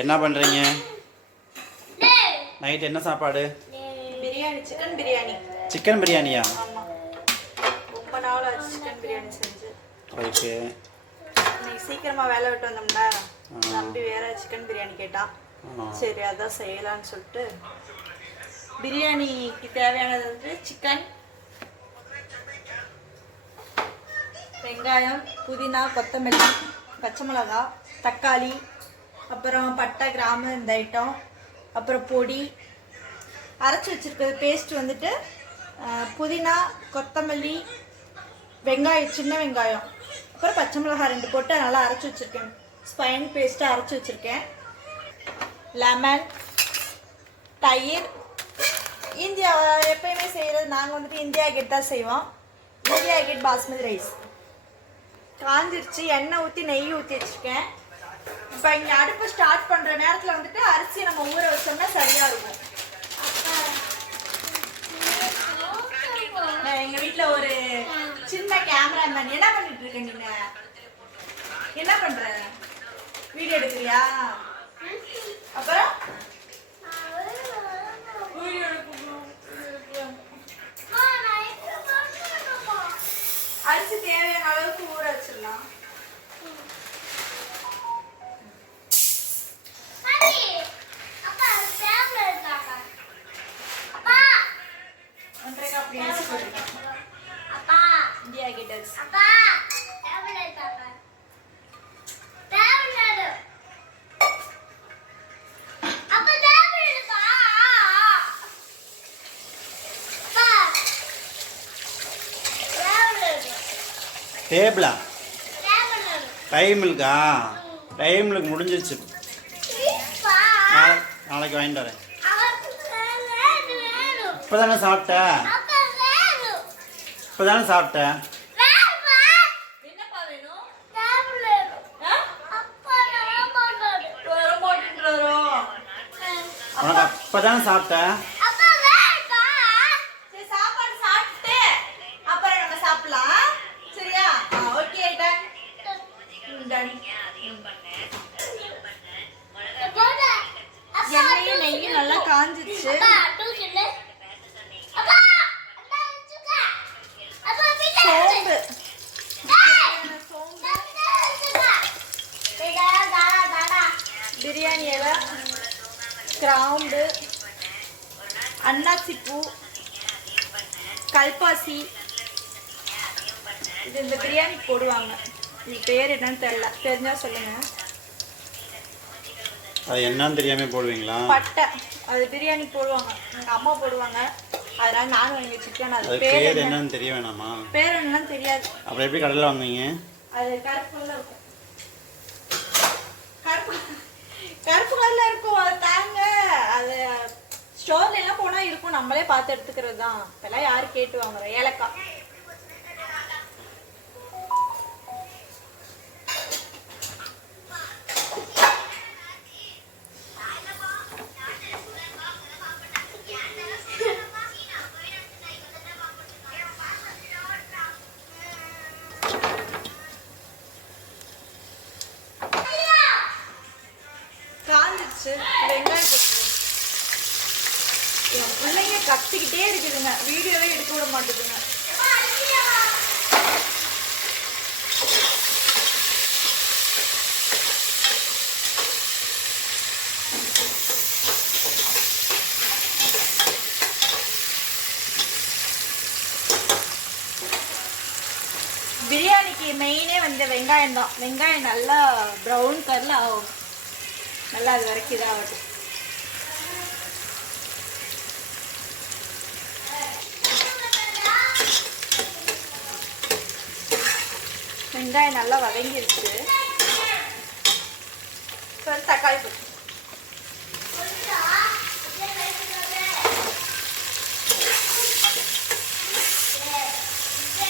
என்ன பண்ணுறீங்க? நைட் என்ன சாப்பாடு? பிரியாணி, சிக்கன் பிரியாணி. சிக்கன் பிரியாணியா? ஆமாம், ரொம்ப நாள் ஆச்சு சிக்கன் பிரியாணி செஞ்சு. ஓகே. இன்னைக்கு சீக்கிரமாக வேலை விட்டு வந்தோம்னா தம்பி வேற சிக்கன் பிரியாணி கேட்டான். சரி அதான் செய்யலான்னு சொல்லிட்டு. பிரியாணிக்கு தேவையானது வந்து சிக்கன், வெங்காயம், புதினா, கொத்தமல்லி, பச்சை மிளகாய், தக்காளி, அப்புறம் பட்டை, கிராம்பு, இந்த ஐட்டம், அப்புறம் பொடி அரைச்சி வச்சுருக்கிறது. பேஸ்ட் வந்துட்டு புதினா, கொத்தமல்லி, வெங்காயம், சின்ன வெங்காயம், அப்புறம் பச்சை மிளகாய் 2 போட்டு நல்லா அரைச்சி வச்சுருக்கேன். ஸ்பைன் பேஸ்ட்டாக அரைச்சி வச்சுருக்கேன். லெமன், தயிர். இந்தியா எப்பயுமே செய்கிறது நாங்கள் வந்துட்டு இந்தியா கேட் தான் செய்வோம். இந்தியா கேட் பாஸ்மதி ரைஸ் காஞ்சிருச்சு. எண்ணெய் ஊற்றி நெய் ஊற்றி வச்சுருக்கேன். இப்போ இங்கே அடுப்பு ஸ்டார்ட் பண்ணுற நேரத்தில் வந்துட்டு அரிசி நம்ம ஊற வச்சோம்னா சரியாக இருக்கும். எங்கள் வீட்டில் ஒரு சின்ன கேமராமேன். என்ன பண்ணிட்டு இருக்க நீங்க? என்ன பண்ற? வீடியோ எடுக்கிறியா? அப்புறம் அரிசி தேவையான அளவுக்கு ஊற வச்சிடலாம். இந்தியா கேட் அரிசி. டேபிளா? டைமில்க்கா? டைமிலுக்கு முடிஞ்சிருச்சு. நாளைக்கு வாங்கிட்டு வரேன். இப்போ தானே சாப்பிட்டேன். இப்போ தானே சாப்பிட்டேன். உனக்கு அப்போ தானே சாப்பிட்டேன். எண்ணெயும் நெய்யும் நல்லா காஞ்சிச்சு. பிரியாணி இலை, கிராம்பு, அன்னாசி பூ, கல்பாசி, இது இந்த பிரியாணி போடுவாங்க. இது பேர் என்னன்னு தெரியல, தெரிஞ்சா சொல்லுங்க. அது என்னன்னு தெரியாம போடுவீங்களா? பட்டை, அது பிரியாணி போடுவாங்க, எங்க அம்மா போடுவாங்க. அதனால நானும் வாங்கி வச்சிருக்கேன். அது பேர் என்னன்னு தெரிய வேணாமா? பேர் என்னன்னு தெரியாது. அப்புறம் எப்படி கடையில் வாங்குவீங்க? அது கருப்புல இருக்கும். கருப்பு கலர்ல இருக்கும். அது தாங்க, அது ஸ்டோர்ல எல்லாம் போனா இருக்கும். நம்மளே பார்த்து எடுத்துக்கிறது தான். இப்பெல்லாம் யாரு கேட்டு வாங்குற? ஏலக்காய், வெங்காயம் போட்டுருவோம். என் பிள்ளைங்க கத்திக்கிட்டே இருக்குதுங்க, வீடியோவே எடுக்க விட மாட்டேதுங்க. பிரியாணிக்கு மெயினே வந்து வெங்காயம் தான். வெங்காயம் நல்லா ப்ரௌன் கலர்ல ஆகும். நல்லா அது வரைக்கும் இதாகட்டும். வெங்காயம் நல்லா வதங்கிருச்சு. தக்காளி போட்டு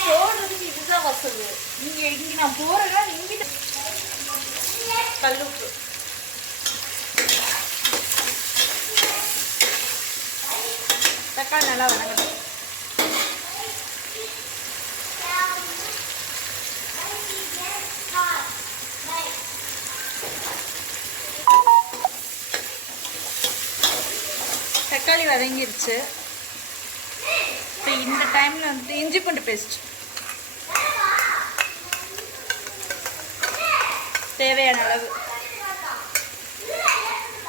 போடுறதுக்கு இதுதான் வசதி. இங்க நான் போறேன்னா இங்கிட்ட கல்லுப்பு, தக்காளி நல்லா வதங்கணும். தக்காளி வதங்கிருச்சு. இப்போ இந்த டைமில் வந்துட்டு இஞ்சி பூண்டு பேஸ்ட் தேவையான அளவு.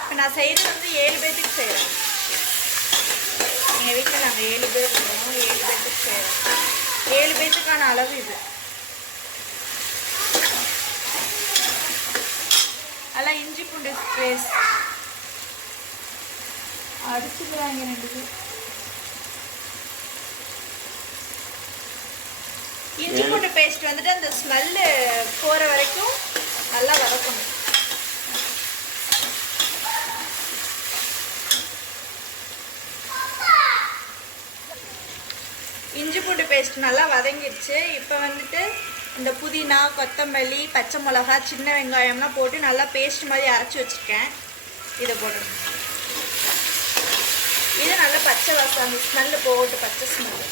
இப்போ நான் செய்கிறது வந்து 7 பேத்துக்கு செய்கிறேன். எங்கள் வீட்டில் நாங்கள் 7 பேர் இருக்கோம். 7 பேத்துக்கு செய்கிறோம். 7 பேத்துக்கான அளவு இது. அதெல்லாம் இஞ்சி பூண்டு பேஸ்ட் அடிச்சுக்கிறாங்க 2 பேர். இஞ்சி பூண்டு பேஸ்ட் வந்துட்டு அந்த ஸ்மெல்லு போகிற வரைக்கும் நல்லா வதக்கணும். இஞ்சி பூண்டு பேஸ்ட் நல்லா வதங்கிடுச்சு. இப்போ வந்துட்டு இந்த புதினா, கொத்தமல்லி, பச்சை மிளகா, சின்ன வெங்காயம்லாம் போட்டு நல்லா பேஸ்ட் மாதிரி அரைச்சி வச்சுருக்கேன். இதை போடணும். இது நல்லா பச்சை வாசம், அந்த ஸ்மெல்லு போட்டு பச்சை ஸ்மெல்லு.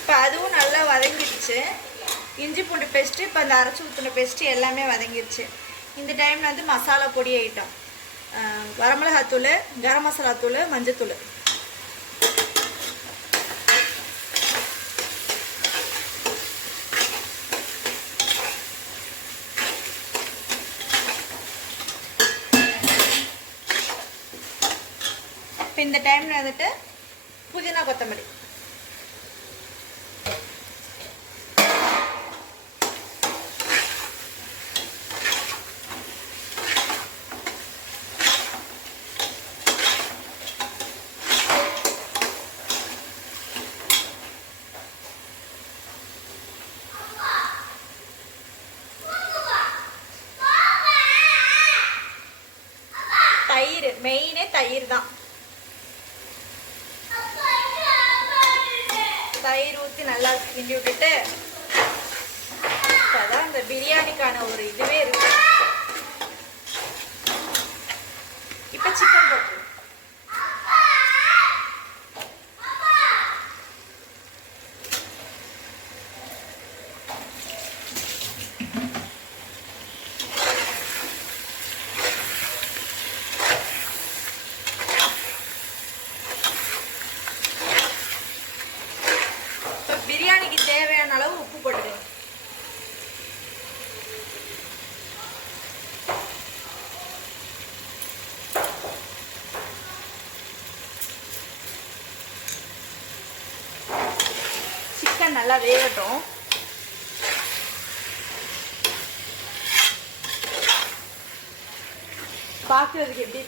இப்போ அதுவும் நல்லா வதங்கிடுச்சு. இஞ்சி பூண்டு பேஸ்ட்டு, இப்போ அந்த அரைச்சி ஊற்றின பேஸ்ட்டு எல்லாமே வதங்கிடுச்சு. இந்த டைமில் வந்து மசாலா பொடி ஐட்டம், வரமிளகாத்தூள், கரம் மசாலா தூள், மஞ்சத்தூள். இப்போ இந்த டைமில் வந்துட்டு புதினா, கொத்தமல்லி. தயிர், மெயினே தயிர் தான். தயிர் ஊற்றி நல்லா கிண்டி விட்டுட்டு, அதான் இந்த பிரியாணிக்கான ஒரு இதுவே இருக்கு. இப்போ சிக்கன் போட்டு பிரியாணிக்கு தேவையான அளவு உப்பு போட்டுக்கணும். சிக்கன் நல்லா வேகட்டும். பார்க்குறதுக்கு எப்படி?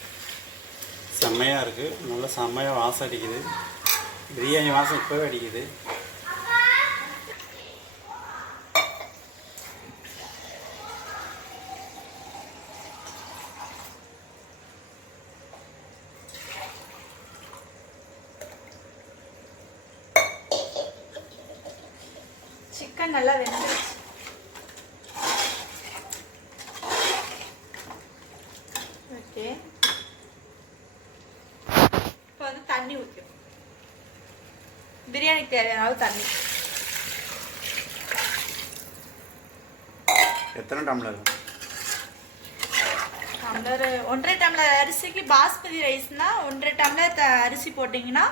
செம்மையாக இருக்குது. நல்லா செம்மையாக வாசம் அடிக்குது. பிரியாணி வாசம் இப்போவே அடிக்குது. சிக்கன் நல்லா வெந்துருச்சு. ஓகே, இப்போ வந்து தண்ணி ஊற்றிடும். பிரியாணிக்கு தேவையான அளவு தண்ணி. எத்தனை டம்ளர்? டம்ளர் 1.5 டம்ளர் அரிசிக்கு, பாஸ்மதி ரைஸ்னா 1.5 டம்ளர் அரிசி போட்டிங்கன்னா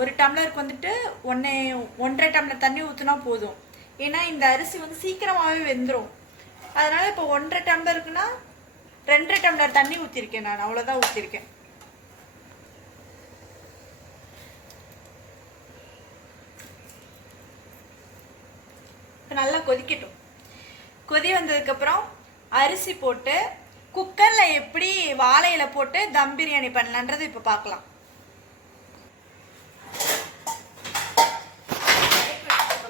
1 டம்ளருக்கு வந்துட்டு 1.5 டம்ளர் தண்ணி ஊற்றினா போதும். ஏன்னா இந்த அரிசி வந்து சீக்கிரமாகவே வெந்துடும். அதனால் இப்போ 1.5 டம்ளருக்குன்னா 2.5 டம்ளர் தண்ணி ஊற்றிருக்கேன். நான் அவ்வளோதான் ஊற்றிருக்கேன். இப்போ நல்லா கொதிக்கட்டும். கொதி வந்ததுக்கப்புறம் அரிசி போட்டு குக்கரில் எப்படி வாழையில போட்டு தம் பிரியாணி பண்ணலான்றது இப்போ பார்க்கலாம்.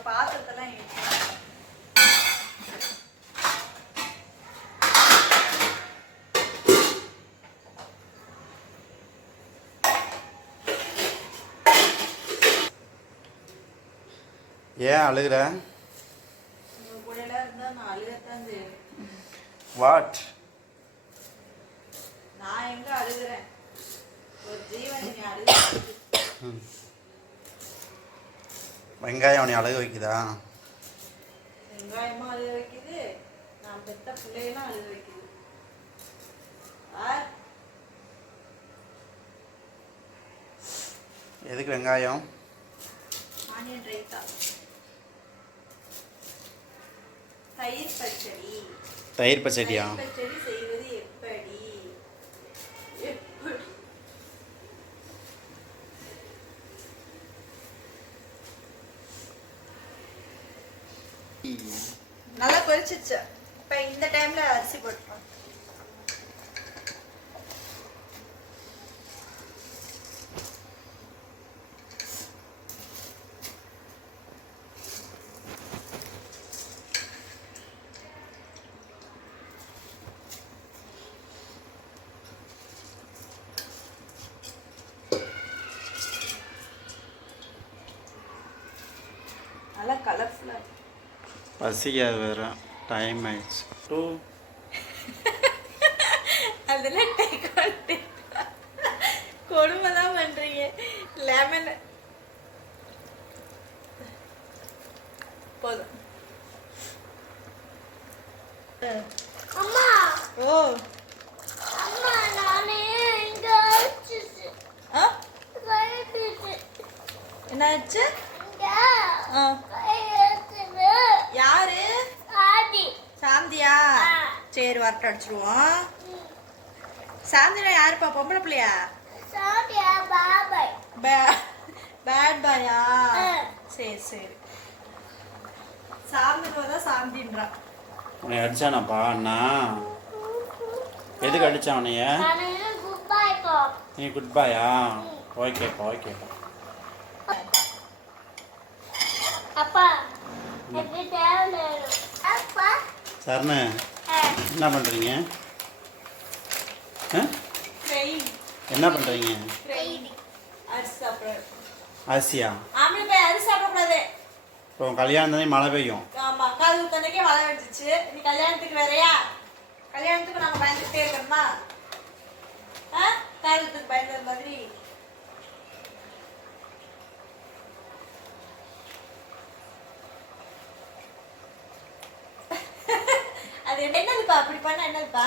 பாத்திரத்தெல்லாம் ஏன் அழுகிற? வாட்? நான் எங்க அழுகுறேன்? ஒரு ஜீவன் நீ அழுது. வெங்காயம் அவனை அழகு வைக்குதா? வெங்காயமா அழுக வைக்குது, நான் பெத்த பிள்ளையெல்லாம் அழுக வைக்குது. எதுக்கு வெங்காயம்? ஆனியன் ரைத்தா, தயிர் பச்சடி. தயிர் பச்சடியா? தயிர் பச்சடி செய்வது எப்படி? நல்லா கொதிச்சிச்சு. இப்போ இந்த டைம்ல அரிசி போட்டுப்போம். நல்லா கலர்ஃபுல்லாக பசிக்காது வேற, டைம் ஆயிடுச்சு. அதெல்லாம் கொடுமை தான் பண்றீங்க. லெமன் போதும். அம்மா ஓ அம்மா நானே இங்க ஆ கையிட்டு என்னாச்சு? இங்க ஆ கையிட்டு யாரு? ஆதி சாந்தியா? சரி வரட்டு அடிச்சிருவோம். சாந்தினா யாருப்பா? பொம்பளை பிள்ளையா? சாதியா பாபாய் பேட் பாயா? சரி சரி. சாந்தின்னு சாந்தின்றா. உன்னை அடிச்சானாப்பா அண்ணா? எதுக்கு அடிச்சான் உன்னைய? நானே குட் பை கோ. நீ குட் பாயா? ஓகேப்பா ஓகேப்பா. அப்பா எனக்கு தேவை. அப்பா சரணு என்ன பண்ணுறீங்க? என்ன பண்ணுறீங்க? அரிசி சாப்பிட. அரிசியா? ஆம்பளை போய் அரிசி சாப்பிடக்கூடாது. இப்போ கல்யாணம் தானே மழை பெய்யும். ஆமா, காது குத்தன்னைக்கே மழை வந்துச்சு. நீ கல்யாணத்துக்கு வேறயா? கல்யாணத்துக்கு நாங்க பயந்துட்டே இருக்கணுமா? காலத்துக்கு பயந்த மாதிரி. அது என்னதுப்பா? அப்படி பண்ண என்னதுப்பா?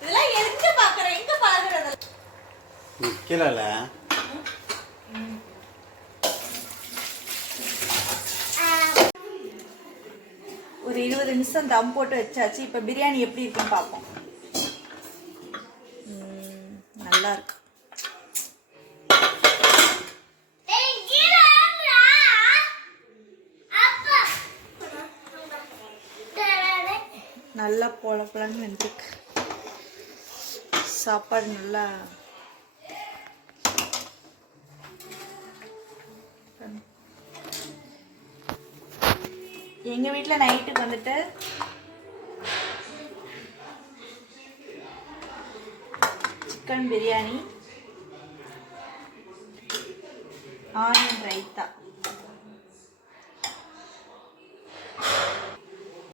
இதெல்லாம் எங்க பாக்குற? எங்க பழகுறது? நிற்கல. ஒரு 20 நிமிஷம் தம் போட்டு வச்சாச்சு. இப்போ பிரியாணி எப்படி இருக்குன்னு பார்ப்போம். நல்லா இருக்கு. நல்லா போல போலன்னு வந்துருக்கு. சாப்பாடு நல்லா எங்கள் வீட்டில் நைட்டுக்கு வந்துட்டு சிக்கன் பிரியாணி, ஆனியன் ரைத்தா.